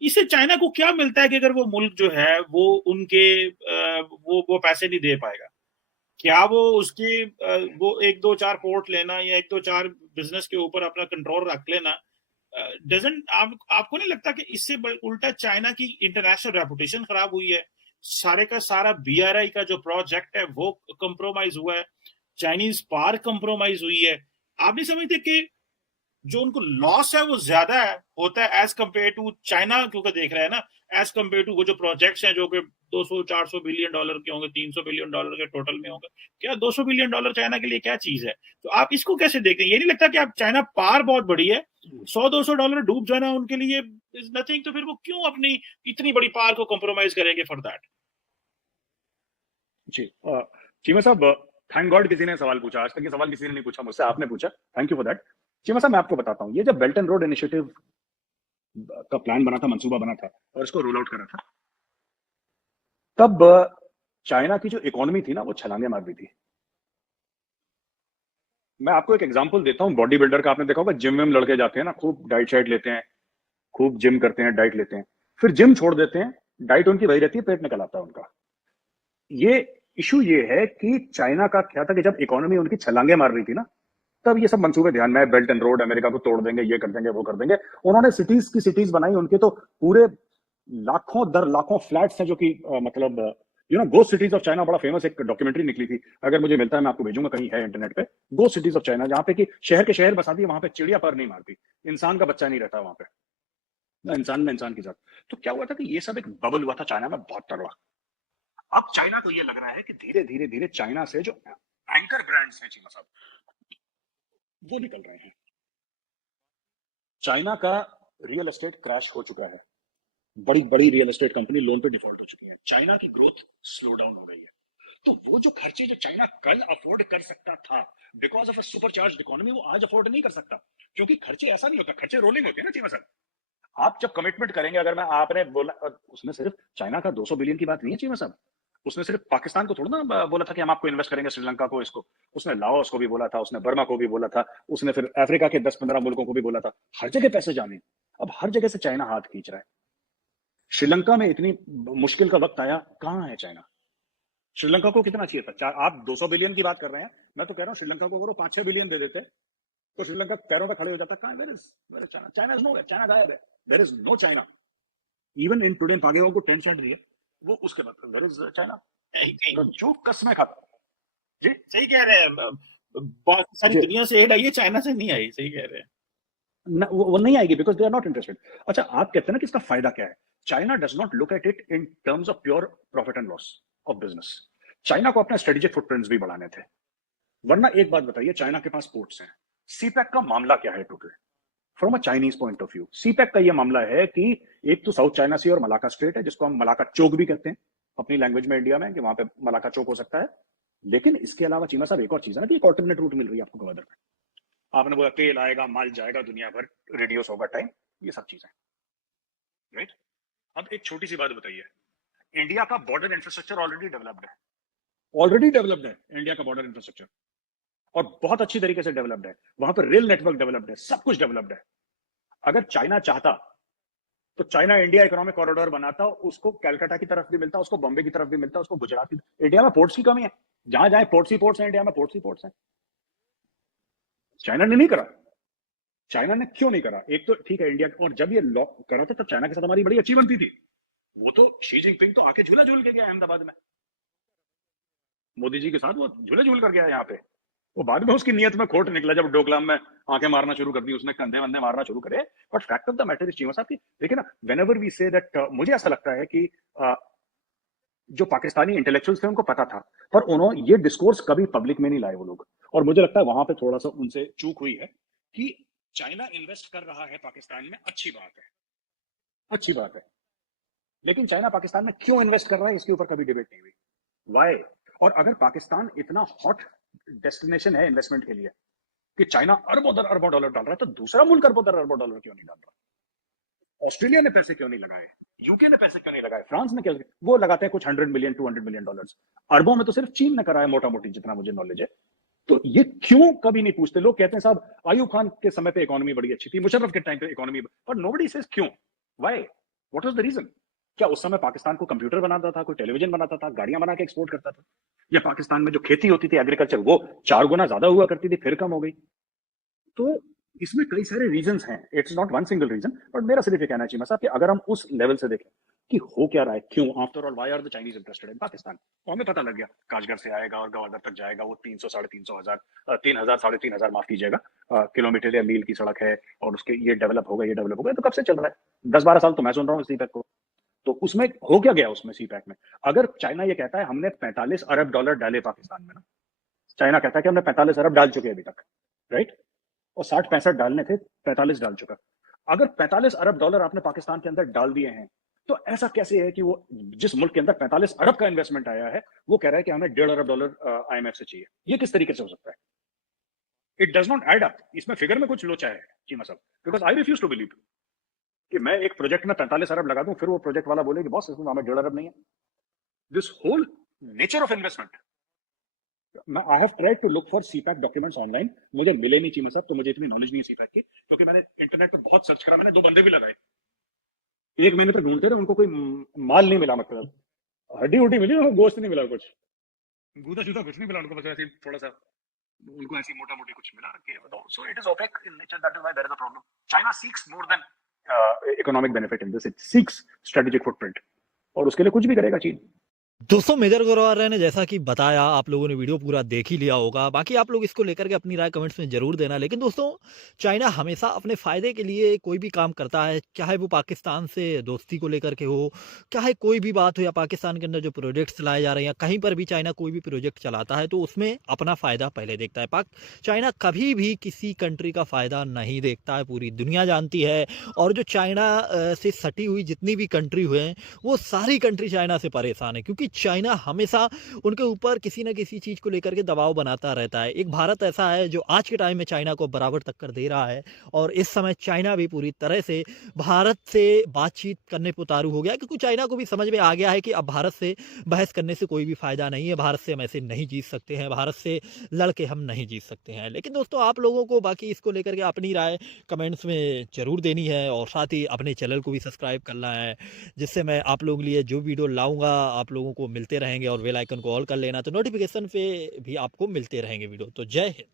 इससे चाइना को क्या मिलता है कि अगर वो मुल्क जो है वो उनके वो पैसे नहीं दे पाएगा? क्या वो उसके वो एक दो चार पोर्ट लेना या एक दो चार बिजनेस के ऊपर अपना कंट्रोल रख लेना डजंट आपको नहीं लगता कि इससे उल्टा चाइना की इंटरनेशनल रेपुटेशन खराब हुई है? सारे का सारा बीआरआई का जो प्रोजेक्ट है वो कंप्रोमाइज हुआ है, चाइनीज पार कंप्रोमाइज हुई है। आप नहीं समझते कि जो उनको लॉस है वो ज्यादा है होता है एज कम्पेयर टू चाइना, क्योंकि देख रहे हैं ना, एज कम्पेयर टू वो जो प्रोजेक्ट्स हैं जो कि 200-400 बिलियन डॉलर के होंगे, 300 बिलियन डॉलर के टोटल में होंगे। क्या 200 बिलियन डॉलर चाइना के लिए क्या चीज है? तो आप इसको कैसे देखते हैं? ये नहीं लगता कि आप चाइना पार बहुत बड़ी है, 100-200 डॉलर डूब जाना उनके लिए इज नथिंग, तो फिर वो क्यों अपनी इतनी बड़ी पार को कॉम्प्रोमाइज करेंगे फॉर दैट? जी चीमा साहब, थैंक गॉड किसी ने सवाल पूछा। आज तक ये सवाल किसी ने नहीं पूछा मुझसे, आपने पूछा, thank you for that. Cheema साहब, मैं आपको बताता हूँ, ये जब बेल्ट एंड रोड इनिशिएटिव का प्लान बना था, मंसूबा बना था और इसको रोल आउट करा था, तब चाइना की जो इकोनॉमी थी ना वो छलांगे मार रही थी। मैं आपको एक एग्जांपल देता हूँ बॉडी बिल्डर का। आपने देखा होगा जिम में लड़के जाते हैं ना, खूब डाइट शाइट लेते हैं, खूब जिम करते हैं, डाइट लेते हैं, फिर जिम छोड़ देते हैं, डाइट उनकी वही रहती है, पेट निकल आता है उनका। ये इशू ये है कि चाइना का क्या था कि जब इकोनॉमी उनकी छलांगे मार रही थी ना, तब ये सब मंसूबे ध्यान में, बेल्ट एंड रोड, अमेरिका को तोड़ देंगे, ये कर देंगे, वो कर देंगे। उन्होंने सिटीज की सिटीज बनाई, उनके तो पूरे लाखों दर लाखों फ्लैट्स हैं जो कि मतलब गोस्ट सिटीज ऑफ चाइना, बड़ा फेमस एक डॉक्यूमेंट्री निकली थी, अगर मुझे मिलता है मैं आपको भेजूंगा, कहीं है इंटरनेट पे, गोस्ट सिटीज ऑफ चाइना, जहां पे कि शहर के शहर बसा दिए, वहां पे चिड़िया पर नहीं मारती, इंसान का बच्चा नहीं रहता वहां पे, ना इंसान ना इंसान के साथ। तो क्या हुआ था कि ये सब एक बबल हुआ था चाइना में बहुत तगड़ा। अब चाइना को ये लग रहा है कि धीरे धीरे धीरे चाइना से जो एंकर ब्रांड्स हैं चीमा साहब, वो निकल रहे हैं। चाइना का रियल एस्टेट क्रैश हो चुका है, बड़ी बड़ी रियल एस्टेट कंपनी लोन पे डिफॉल्ट हो चुकी है, चाइना की ग्रोथ स्लो डाउन हो गई है। तो वो जो खर्चे जो चाइना कल अफोर्ड कर सकता था because of a supercharge economy, वो आज अफोर्ड नहीं कर सकता, क्योंकि खर्चे ऐसा नहीं होता, खर्चे रोलिंग होते हैं ना चीमा सर। आप जब कमिटमेंट करेंगे, अगर मैं आपने बोला, उसमें सिर्फ चाइना का 200 बिलियन की बात नहीं है चीमा साहब, उसने सिर्फ पाकिस्तान को थोड़ा ना बोला था कि हम आपको इन्वेस्ट करेंगे, श्रीलंका को, इसको, उसने लाओस को भी बोला था, उसने बर्मा को भी बोला था, उसने फिर अफ्रीका के 10-15 मुल्कों को भी बोला था, हर जगह पैसे जाने। अब हर जगह से चाइना हाथ खींच रहा है। श्रीलंका में इतनी मुश्किल का वक्त आया, कहां है चाइना? श्रीलंका को कितना चाहिए था? आप 200 बिलियन की बात कर रहे हैं, मैं तो कह रहा हूं श्रीलंका को अगर 5-6 बिलियन दे देते तो श्रीलंका पैरों पे खड़े हो जाता। कहां, where is China? China is no, China गायब है, there is no China. Even in today पागेवा को 10 सेंट दिए, वो उसके बाद वेयर इज चाइना? जो कसमें खाता। जी सही कह रहे हैं, बाकी सारी जी, दुनिया से एड आई है, चाइना से नहीं आई। सही कह रहे हैं। वो नहीं आएगी because they are not interested. अच्छा, आप कहते हैं ना कि इसका फायदा क्या है? China does not look at it in terms of pure profit and loss of business. China को अपने स्ट्रेटेजिक फुटप्रिंट्स भी बढ़ाने थे। वरना एक बात बताइए, चाइना के पास पोर्ट्स हैं, सीपैक का मामला क्या है total from a Chinese point of view? CPEC का यह मामला है कि एक तो साउथ चाइना सी और मलाका स्ट्रेट है, जिसको हम मलाका चोक भी कहते हैं अपनी लैंग्वेज में इंडिया में, कि वहां पे मलाका चौक हो सकता है। लेकिन इसके अलावा चीमा साहब एक और चीज है ना, कि एक ऑल्टरनेट रूट मिल रही है आपको गवादर में। आपने बोला तेल आएगा, माल जाएगा, दुनिया भर रिड्यूस होगा टाइम, ये सब चीजें, राइट? अब एक छोटी सी बात बताइए, इंडिया का बॉर्डर इंफ्रास्ट्रक्चर ऑलरेडी डेवलप्ड है इंडिया का बॉर्डर इंफ्रास्ट्रक्चर, और बहुत अच्छी तरीके से डेवलप्ड है। वहां पर रेल नेटवर्क डेवलप्ड है, सब कुछ डेवलप्ड है। अगर चाइना चाहता तो चाइना इंडिया इकोनॉमिक कॉरिडोर बनाता, उसको कैलकाटा की तरफ भी मिलता, उसको बॉम्बे की तरफ भी मिलता, उसको गुजरात की। इंडिया में पोर्ट्स की कमी है, जहां जाए पोर्ट्स ही पोर्ट्स हैं, इंडिया में पोर्ट्स ही पोर्ट्स हैं। चाइना ने नहीं करा। चाइना ने क्यों नहीं करा? एक तो ठीक है इंडिया, और जब ये लॉ करा था तब चाइना के साथ हमारी बड़ी अच्छी बनती थी। वो तो शी जिनपिंग तो आके झूला झूल के गया अहमदाबाद में, मोदी जी के साथ वो झूले झूल कर गया यहाँ पे। वो बाद में उसकी नीयत में खोट निकला जब डोकलाम में आंखें मारना शुरू कर दी उसने, कंधे वंधे मारना शुरू करे। But fact of the matter is Cheema साहब की, देखिए ना, whenever we say that, मुझे ऐसा लगता है कि जो पाकिस्तानी इंटेलेक्चुअल्स थे उनको पता था, पर उन्होंने ये डिस्कोर्स कभी पब्लिक में नहीं लाए वो लोग। और मुझे लगता है वहां पे थोड़ा सा उनसे चूक हुई है कि चाइना इन्वेस्ट कर रहा है पाकिस्तान में, अच्छी बात है, अच्छी बात है, लेकिन चाइना पाकिस्तान में क्यों इन्वेस्ट कर रहा है इसके ऊपर कभी डिबेट नहीं हुई। वाई? और अगर पाकिस्तान इतना हॉट डेस्टिनेशन है इन्वेस्टमेंट के लिए कि चाइना अरबों डॉलर डाल रहा है, तो दूसरा मुल्क अरबों डॉलर क्यों नहीं डाल रहा? ऑस्ट्रेलिया ने पैसे क्यों नहीं लगाए? यूके ने पैसे क्यों नहीं लगाए? फ्रांस ने क्यों? वो लगाते हैं कुछ 100 मिलियन 200 मिलियन डॉलर्स। अरबों में तो सिर्फ चीन ने करा है मोटा मोटी, जितना मुझे नॉलेज है। तो ये क्यों कभी नहीं पूछते? लोग कहते हैं साहब अयूब खान के समय पे इकोनॉमी बड़ी अच्छी थी, मुशर्रफ के टाइम पे इकोनॉमी, पर नोबडी सेज क्यों, why? What was the reason? क्या उस समय पाकिस्तान को कंप्यूटर बनाता था, कोई टेलीविजन बनाता था, गाड़ियां बना के एक्सपोर्ट करता था? या पाकिस्तान में जो खेती होती थी एग्रीकल्चर, वो 4 गुना ज्यादा हुआ करती थी, फिर कम हो गई? तो इसमें कई सारे रीजंस हैं, it's not one single reason. But मेरा सिर्फ ये कहना चाहिए साहब कि अगर हम उस लेवल से देखें कि हो क्या रहा है, क्यों, after all, why are the Chinese interested in Pakistan, तो हमें पता लग गया काशगर से आएगा और गवादर तक जाएगा, वो 300 साढ़े 300 हजार 3000 साढ़े 3000 माफ कीजिएगा किलोमीटर या मील की सड़क है, और उसके ये डेवलप होगा, ये डेवलप होगा, तो कब से चल रहा है? 10-12 साल तो मैं सुन रहा हूँ सीपैक को। तो उसमें हो क्या गया, उसमें सीपैक में अगर चाइना ये कहता है हमने 45 अरब डॉलर डाले पाकिस्तान में ना, चाइना कहता है कि हमने 45 अरब डाल चुके हैं अभी तक, राइट, और 60-65 डालने थे, 45 डाल चुका। अगर 45 अरब डॉलर आपने पाकिस्तान के अंदर डाल दिए हैं, तो ऐसा कैसे है कि वो जिस मुल्क के अंदर 45 अरब का इन्वेस्टमेंट आया है, वो कह रहा है कि हमें 1.5 अरब डॉलर आईएमएफ से चाहिए? ये किस तरीके से हो सकता है? It does not add up. इसमें फिगर में कुछ लोचा है चीमा साहब, because I refuse to believe कि मैं एक प्रोजेक्ट में 45 अरब लगा दूं, फिर वो प्रोजेक्ट वाला बोले कि बॉस इसमें हमें 1.5 अरब नहीं है। This whole nature of investment, I have tried to look for CPEC documents online, मुझे मिले नहीं चीमा साहब, तो मुझे इतनी नॉलेज नहीं है सीपैक की, क्योंकि मैंने इंटरनेट पर बहुत सर्च करा, मैंने 2 बंदे भी लगाए, 1 महीने तक ढूंढते रहे, उनको कोई माल नहीं मिला, मतलब हड्डी उड्डी मिली, गोश्त नहीं मिला, कुछ गूदा शुदा कुछ नहीं मिला उनको, बस ऐसे थोड़ा सा उनको ऐसी मोटा मोटी कुछ मिला कि so it is opaque in nature, that is why there is a problem. China seeks more than economic benefit in this, it seeks strategic footprint, और उसके लिए कुछ भी करेगा चीन। दोस्तों मेजर गौरव ने जैसा कि बताया, आप लोगों ने वीडियो पूरा देख ही लिया होगा। बाकी आप लोग इसको लेकर के अपनी राय कमेंट्स में ज़रूर देना। लेकिन दोस्तों, चाइना हमेशा अपने फ़ायदे के लिए कोई भी काम करता है, चाहे वो पाकिस्तान से दोस्ती को लेकर के हो, चाहे कोई भी बात हो, या पाकिस्तान के अंदर जो प्रोजेक्ट्स लाए जा रहे हैं, कहीं पर भी चाइना कोई भी प्रोजेक्ट चलाता है तो उसमें अपना फ़ायदा पहले देखता है। चाइना कभी भी किसी कंट्री का फ़ायदा नहीं देखता है, पूरी दुनिया जानती है। और जो चाइना से सटी हुई जितनी भी कंट्री हुए हैं, वो सारी कंट्री चाइना से परेशान है, क्योंकि चाइना हमेशा उनके ऊपर किसी न किसी चीज़ को लेकर के दबाव बनाता रहता है। एक भारत ऐसा है जो आज के टाइम में चाइना को बराबर टक्कर दे रहा है, और इस समय चाइना भी पूरी तरह से भारत से बातचीत करने पर उतारू हो गया, क्योंकि चाइना को भी समझ में आ गया है कि अब भारत से बहस करने से कोई भी फ़ायदा नहीं है, भारत से हम ऐसे नहीं जीत सकते हैं, भारत से लड़ के हम नहीं जीत सकते हैं। लेकिन दोस्तों, आप लोगों को बाकी इसको लेकर के अपनी राय कमेंट्स में ज़रूर देनी है, और साथ ही अपने चैनल को भी सब्सक्राइब करना है, जिससे मैं आप लोगों के लिए जो वीडियो लाऊंगा आप लोगों को मिलते रहेंगे। और बेल आइकन को ऑल कर लेना, तो नोटिफिकेशन पे भी आपको मिलते रहेंगे वीडियो। तो जय हिंद।